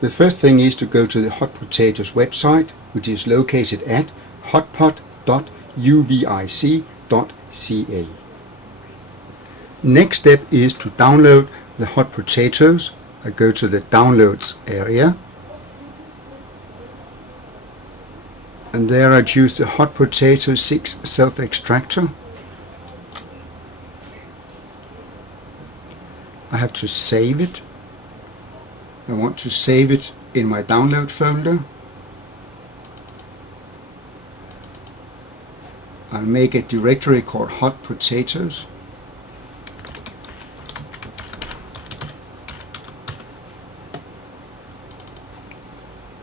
The first thing is to go to the Hot Potatoes website, which is located at hotpot.uvic.ca. Next step is to download the Hot Potatoes. I go to the Downloads area, and there I choose the Hot Potato 6 self-extractor. I have to save it. I want to save it in my download folder. I'll make a directory called Hot Potatoes.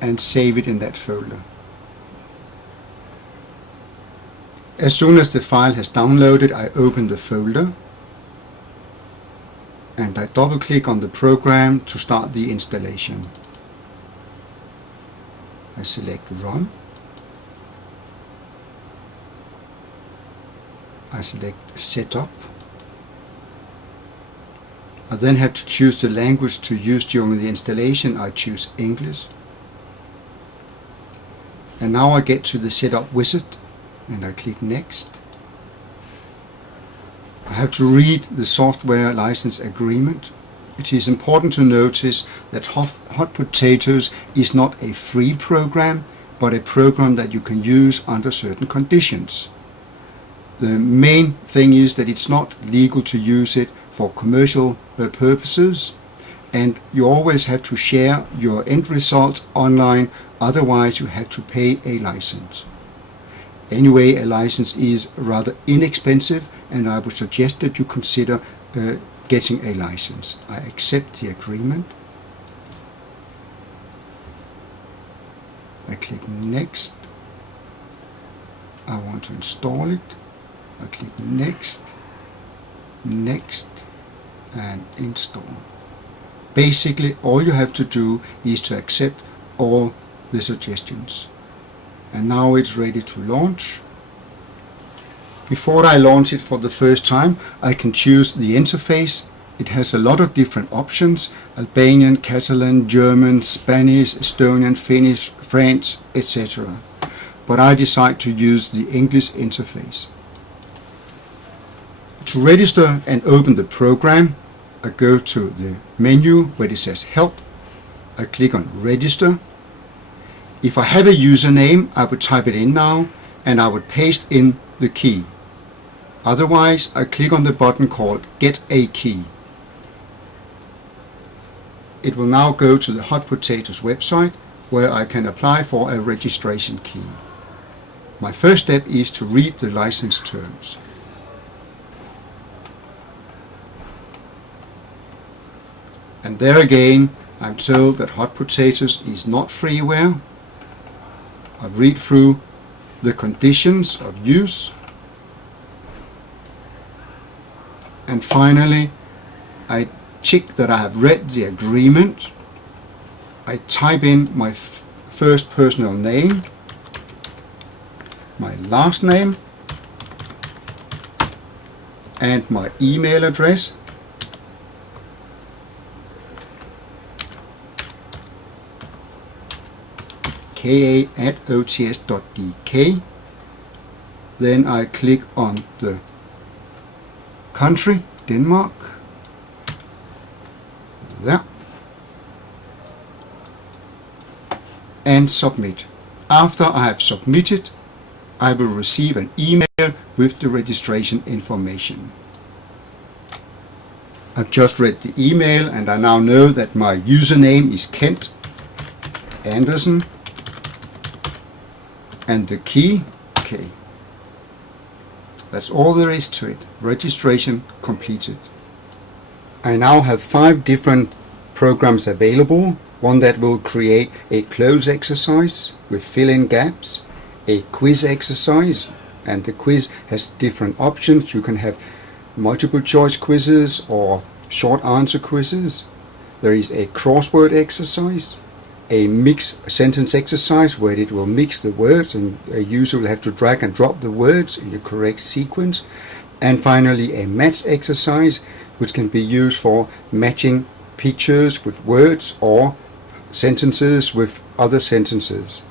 And save it in that folder. As soon as the file has downloaded, I open the folder and I double click on the program to start the installation. I select Run. I select Setup. I then have to choose the language to use during the installation. I choose English. And now I get to the Setup wizard and I click Next. I have to read the software license agreement. It is important to notice that Hot Potatoes is not a free program, but a program that you can use under certain conditions. The main thing is that it's not legal to use it for commercial purposes, and you always have to share your end results online, otherwise you have to pay a license. Anyway, a license is rather inexpensive, and I would suggest that you consider getting a license. I accept the agreement. I click Next. I want to install it. I click Next, Next, and Install. Basically, all you have to do is to accept all the suggestions. And now it's ready to launch. Before I launch it for the first time, I can choose the interface. It has a lot of different options: Albanian, Catalan, German, Spanish, Estonian, Finnish, French, etc. But I decide to use the English interface. To register and open the program, I go to the menu where it says Help. I click on Register. If I have a username, I would type it in now and I would paste in the key. Otherwise, I click on the button called Get a Key. It will now go to the Hot Potatoes website where I can apply for a registration key. My first step is to read the license terms. And there again, I'm told that Hot Potatoes is not freeware. I read through the conditions of use. And finally, I check that I have read the agreement. I type in my first personal name, my last name, and my email address. ka@ots.dk. Then I click on the country, Denmark. There. And submit. After I have submitted, I will receive an email with the registration information. I've just read the email and I now know that my username is Kent Andersen and the key K. That's all there is to it. Registration completed. I now have 5 different programs available. One that will create a close exercise with fill-in gaps, a quiz exercise, and the quiz has different options. You can have multiple choice quizzes or short answer quizzes. There is a crossword exercise, a mix sentence exercise where it will mix the words and a user will have to drag and drop the words in the correct sequence. And finally a match exercise which can be used for matching pictures with words or sentences with other sentences.